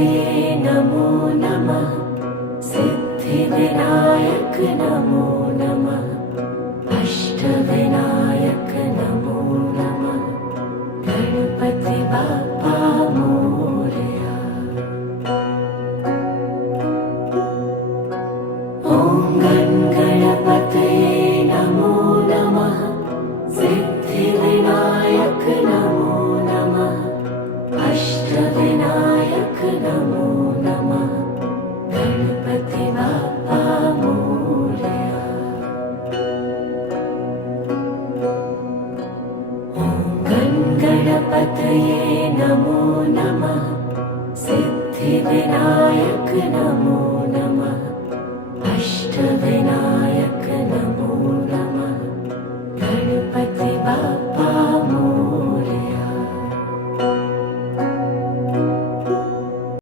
गणपतये नमो नमः। सिद्धिविनायक नमो नमः। अष्टविनायक नमो नमः। गणपति बाप्पा मोरया। ॐ गणपतये नमो नमः। सिद्धिविनायक नमो नमः। अष्टविनायक नमो नमः। गणपति बाप्पा मोरया। ॐ गणपतये नमो नमः। सिद्धिविनायक नमो नमः। अष्टविनायक